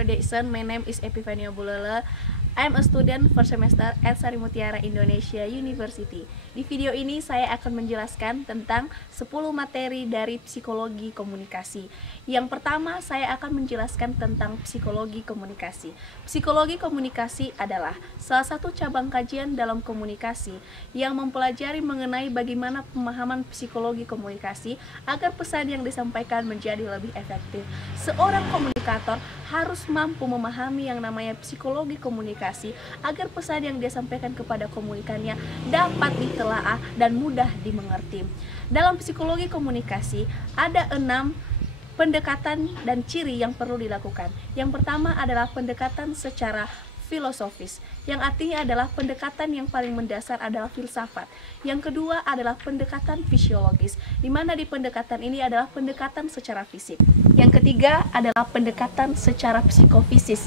introduction. My name is Epifania Bulele. I'm a student first semester at Sari Mutiara Indonesia University. Di video ini saya akan menjelaskan tentang 10 materi dari psikologi komunikasi. Yang pertama, saya akan menjelaskan tentang psikologi komunikasi. Psikologi komunikasi adalah salah satu cabang kajian dalam komunikasi yang mempelajari mengenai bagaimana pemahaman psikologi komunikasi agar pesan yang disampaikan menjadi lebih efektif. Seorang komunikator harus mampu memahami yang namanya psikologi komunikasi agar pesan yang dia sampaikan kepada komunikannya dapat ditelaah dan mudah dimengerti. Dalam psikologi komunikasi ada 6 pendekatan dan ciri yang perlu dilakukan. Yang pertama adalah pendekatan secara filosofis, yang artinya adalah pendekatan yang paling mendasar adalah filsafat. Yang kedua adalah pendekatan fisiologis, di mana di pendekatan ini adalah pendekatan secara fisik. Yang ketiga adalah pendekatan secara psikofisis,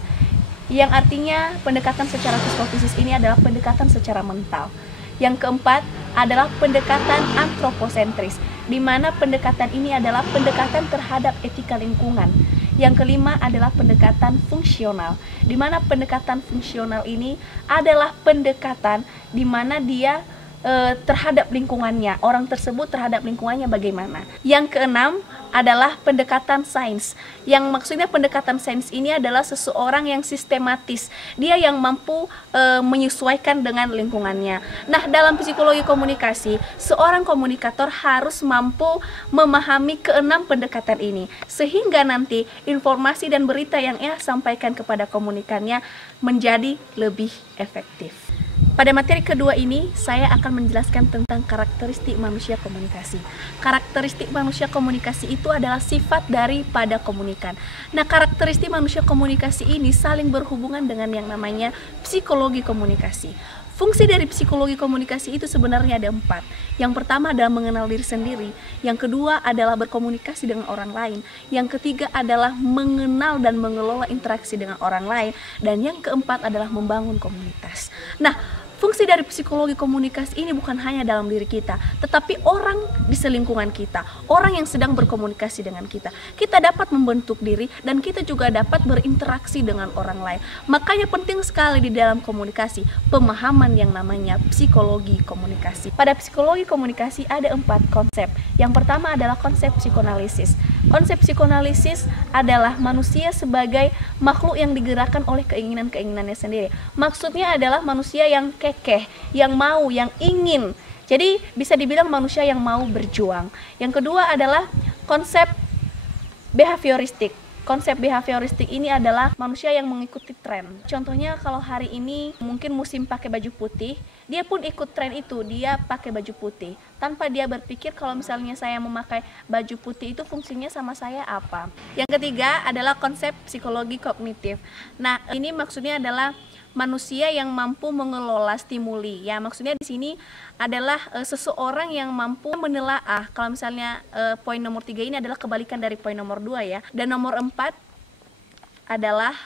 yang artinya pendekatan secara psikofisis ini adalah pendekatan secara mental. Yang keempat adalah pendekatan antroposentris, di mana pendekatan ini adalah pendekatan terhadap etika lingkungan. Yang kelima adalah pendekatan fungsional, di mana pendekatan fungsional ini adalah pendekatan di mana dia terhadap lingkungannya, orang tersebut terhadap lingkungannya bagaimana. Yang keenam adalah pendekatan sains, yang maksudnya pendekatan sains ini adalah seseorang yang sistematis, dia yang mampu menyesuaikan dengan lingkungannya. Nah, dalam psikologi komunikasi, seorang komunikator harus mampu memahami keenam pendekatan ini, sehingga nanti informasi dan berita yang ia sampaikan kepada komunikannya menjadi lebih efektif. Pada materi kedua ini, saya akan menjelaskan tentang karakteristik manusia komunikasi. Karakteristik manusia komunikasi itu adalah sifat daripada komunikan. Nah, karakteristik manusia komunikasi ini saling berhubungan dengan yang namanya psikologi komunikasi. Fungsi dari psikologi komunikasi itu sebenarnya ada 4. Yang pertama adalah mengenal diri sendiri. Yang kedua adalah berkomunikasi dengan orang lain. Yang ketiga adalah mengenal dan mengelola interaksi dengan orang lain. Dan yang keempat adalah membangun komunitas. Nah, fungsi dari psikologi komunikasi ini bukan hanya dalam diri kita, tetapi orang di selingkungan kita, orang yang sedang berkomunikasi dengan kita. Kita dapat membentuk diri dan kita juga dapat berinteraksi dengan orang lain. Makanya penting sekali di dalam komunikasi, pemahaman yang namanya psikologi komunikasi. Pada psikologi komunikasi ada 4 konsep. Yang pertama adalah konsep psikoanalisis. Konsep psikoanalisis adalah manusia sebagai makhluk yang digerakkan oleh keinginan-keinginannya sendiri. Maksudnya adalah manusia yang kekeh, yang mau, yang ingin. Jadi bisa dibilang manusia yang mau berjuang. Yang kedua adalah konsep behavioristik. Konsep behavioristik ini adalah manusia yang mengikuti tren. Contohnya kalau hari ini mungkin musim pakai baju putih, dia pun ikut tren itu, dia pakai baju putih. Tanpa dia berpikir kalau misalnya saya memakai baju putih itu fungsinya sama saya apa. Yang ketiga adalah konsep psikologi kognitif. Nah, ini maksudnya adalah manusia yang mampu mengelola stimuli. Ya, maksudnya di sini adalah seseorang yang mampu menelaah. Kalau misalnya poin nomor 3 ini adalah kebalikan dari poin nomor 2 ya. Dan nomor 4 adalah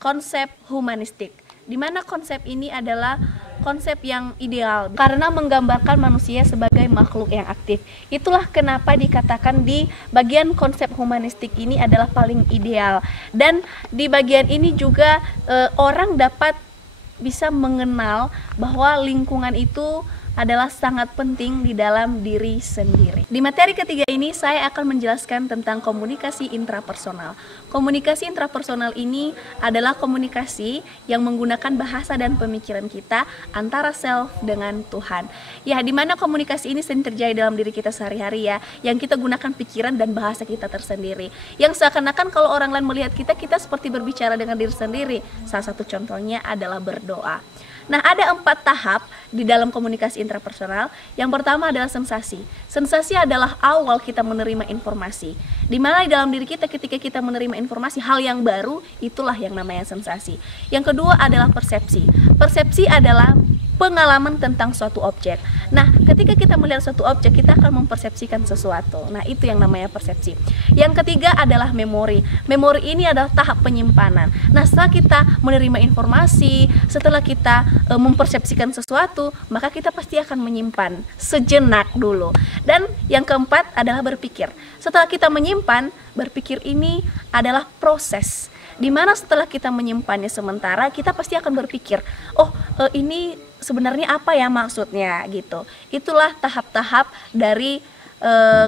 konsep humanistik, di mana konsep ini adalah konsep yang ideal karena menggambarkan manusia sebagai makhluk yang aktif. Itulah kenapa dikatakan di bagian konsep humanistik ini adalah paling ideal. Dan di bagian ini juga orang dapat bisa mengenal bahwa lingkungan itu adalah sangat penting di dalam diri sendiri. Di materi ketiga ini saya akan menjelaskan tentang komunikasi intrapersonal. Komunikasi intrapersonal ini adalah komunikasi yang menggunakan bahasa dan pemikiran kita antara self dengan Tuhan. Ya, di mana komunikasi ini sering terjadi dalam diri kita sehari-hari ya, yang kita gunakan pikiran dan bahasa kita tersendiri. Yang seakan-akan kalau orang lain melihat kita, kita seperti berbicara dengan diri sendiri. Salah satu contohnya adalah berdoa. Nah, ada 4 tahap di dalam komunikasi intrapersonal. Yang pertama adalah sensasi. Sensasi adalah awal kita menerima informasi. Di mana di dalam diri kita ketika kita menerima informasi hal yang baru, itulah yang namanya sensasi. Yang kedua adalah persepsi. Persepsi adalah pengalaman tentang suatu objek. Nah, ketika kita melihat suatu objek, kita akan mempersepsikan sesuatu. Nah, itu yang namanya persepsi. Yang ketiga adalah memori. Memori ini adalah tahap penyimpanan. Nah, setelah kita menerima informasi, setelah kita mempersepsikan sesuatu, maka kita pasti akan menyimpan sejenak dulu. Dan yang keempat adalah berpikir. Setelah kita menyimpan, berpikir ini adalah proses Dimana setelah kita menyimpannya sementara, kita pasti akan berpikir, oh ini sebenarnya apa ya maksudnya gitu. Itulah tahap-tahap dari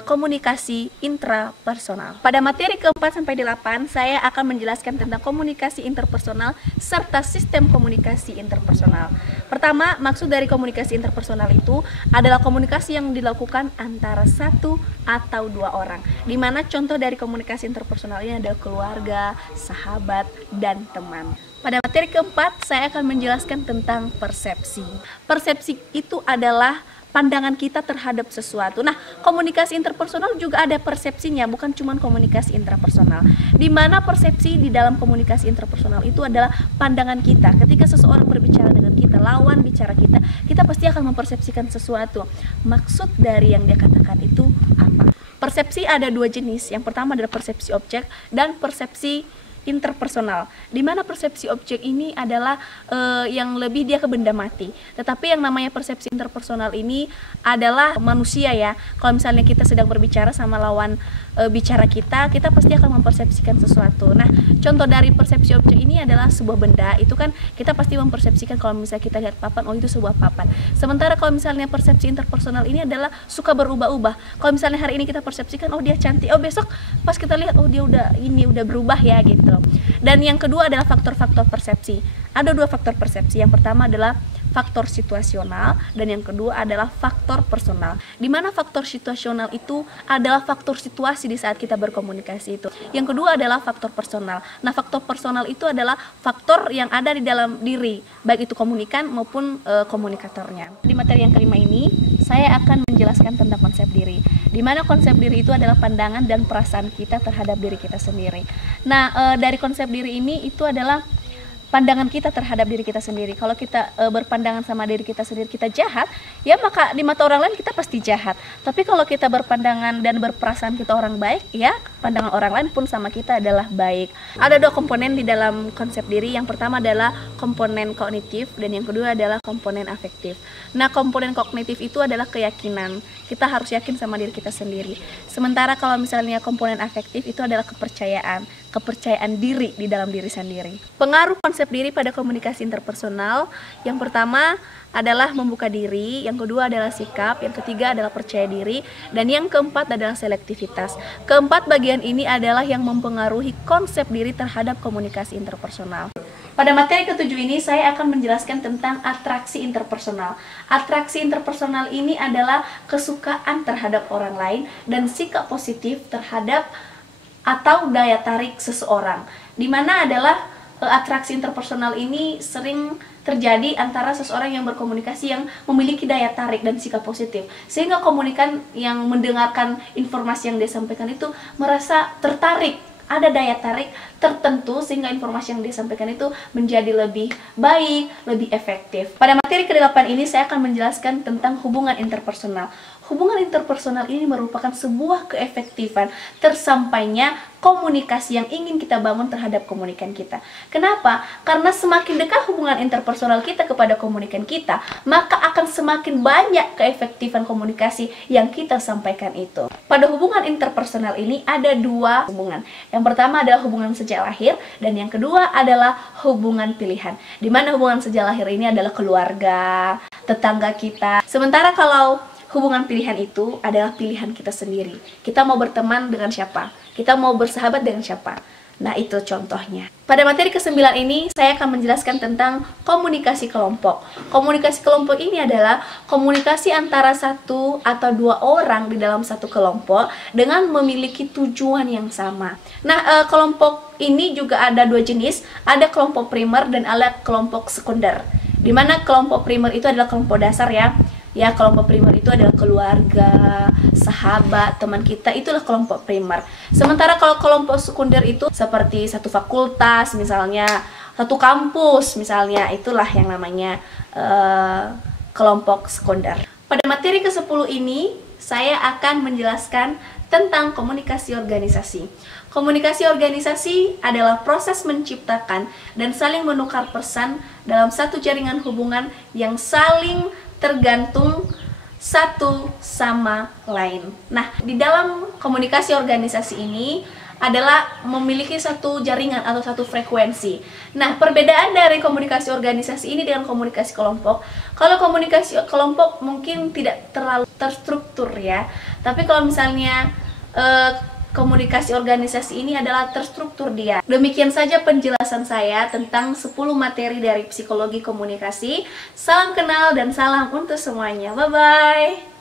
komunikasi intrapersonal. Pada materi ke-4-8 saya akan menjelaskan tentang komunikasi interpersonal serta sistem komunikasi interpersonal. Pertama, maksud dari komunikasi interpersonal itu adalah komunikasi yang dilakukan antara satu atau dua orang. Dimana contoh dari komunikasi interpersonal ini adalah keluarga, sahabat, dan teman. Pada materi keempat, saya akan menjelaskan tentang persepsi. Persepsi itu adalah pandangan kita terhadap sesuatu. Nah, komunikasi interpersonal juga ada persepsinya, bukan cuma komunikasi intrapersonal. Di mana persepsi di dalam komunikasi interpersonal itu adalah pandangan kita. Ketika seseorang berbicara dengan kita, lawan bicara kita, kita pasti akan mempersepsikan sesuatu. Maksud dari yang dia katakan itu apa? Persepsi ada dua jenis. Yang pertama adalah persepsi objek dan persepsi interpersonal, di mana persepsi objek ini adalah yang lebih dia ke benda mati. Tetapi yang namanya persepsi interpersonal ini adalah manusia ya. Kalau misalnya kita sedang berbicara sama lawan bicara kita, kita pasti akan mempersepsikan sesuatu. Nah, contoh dari persepsi objek ini adalah sebuah benda. Itu kan kita pasti mempersepsikan kalau misalnya kita lihat papan, oh itu sebuah papan. Sementara kalau misalnya persepsi interpersonal ini adalah suka berubah-ubah. Kalau misalnya hari ini kita persepsikan, oh dia cantik, oh besok pas kita lihat, oh dia udah berubah ya gitu. Dan yang kedua adalah faktor-faktor persepsi. Ada dua faktor persepsi. Yang pertama adalah faktor situasional dan yang kedua adalah faktor personal. Di mana faktor situasional itu adalah faktor situasi di saat kita berkomunikasi itu. Yang kedua adalah faktor personal. Nah, faktor personal itu adalah faktor yang ada di dalam diri, baik itu komunikan maupun komunikatornya. Di materi yang kelima ini, saya akan menjelaskan tentang konsep diri. Di mana konsep diri itu adalah pandangan dan perasaan kita terhadap diri kita sendiri. Nah, dari konsep diri ini itu adalah pandangan kita terhadap diri kita sendiri. Kalau kita berpandangan sama diri kita sendiri kita jahat, ya maka di mata orang lain kita pasti jahat. Tapi kalau kita berpandangan dan berperasaan kita orang baik, ya pandangan orang lain pun sama kita adalah baik. Ada dua komponen di dalam konsep diri. Yang pertama adalah komponen kognitif dan yang kedua adalah komponen afektif. Nah, komponen kognitif itu adalah keyakinan. Kita harus yakin sama diri kita sendiri. Sementara kalau misalnya komponen afektif itu adalah kepercayaan diri di dalam diri sendiri. Pengaruh konsep diri pada komunikasi interpersonal, yang pertama adalah membuka diri, yang kedua adalah sikap, yang ketiga adalah percaya diri, dan yang keempat adalah selektivitas. Keempat bagian ini adalah yang mempengaruhi konsep diri terhadap komunikasi interpersonal. Pada materi ketujuh ini saya akan menjelaskan tentang atraksi interpersonal. Atraksi interpersonal ini adalah kesukaan terhadap orang lain dan sikap positif terhadap atau daya tarik seseorang. Di mana adalah atraksi interpersonal ini sering terjadi antara seseorang yang berkomunikasi yang memiliki daya tarik dan sikap positif, sehingga komunikan yang mendengarkan informasi yang dia sampaikan itu merasa tertarik, ada daya tarik tertentu sehingga informasi yang disampaikan itu menjadi lebih baik, lebih efektif. Pada materi ke-8 ini saya akan menjelaskan tentang hubungan interpersonal. Hubungan interpersonal ini merupakan sebuah keefektifan tersampainya komunikasi yang ingin kita bangun terhadap komunikan kita. Kenapa? Karena semakin dekat hubungan interpersonal kita kepada komunikan kita, maka akan semakin banyak keefektifan komunikasi yang kita sampaikan itu. Pada hubungan interpersonal ini ada dua hubungan. Yang pertama adalah hubungan sejak lahir dan yang kedua adalah hubungan pilihan. Di mana hubungan sejak lahir ini adalah keluarga, tetangga kita. Sementara kalau hubungan pilihan itu adalah pilihan kita sendiri. Kita mau berteman dengan siapa? Kita mau bersahabat dengan siapa? Nah, itu contohnya. Pada materi ke-9 ini, saya akan menjelaskan tentang komunikasi kelompok. Komunikasi kelompok ini adalah komunikasi antara satu atau dua orang di dalam satu kelompok dengan memiliki tujuan yang sama. Nah, kelompok ini juga ada dua jenis. Ada kelompok primer dan ada kelompok sekunder. Di mana kelompok primer itu adalah kelompok dasar ya. Ya, kelompok primer itu adalah keluarga, sahabat, teman kita, itulah kelompok primer. Sementara kalau kelompok sekunder itu seperti satu fakultas misalnya, satu kampus misalnya, itulah yang namanya kelompok sekunder. Pada materi ke-10 ini, saya akan menjelaskan tentang komunikasi organisasi. Komunikasi organisasi adalah proses menciptakan dan saling menukar pesan dalam satu jaringan hubungan yang saling tergantung satu sama lain. Nah, di dalam komunikasi organisasi ini adalah memiliki satu jaringan atau satu frekuensi. Nah, perbedaan dari komunikasi organisasi ini dengan komunikasi kelompok, kalau komunikasi kelompok mungkin tidak terlalu terstruktur ya, tapi kalau misalnya komunikasi organisasi ini adalah terstruktur dia. Demikian saja penjelasan saya tentang 10 materi dari psikologi komunikasi. Salam kenal dan salam untuk semuanya. Bye-bye.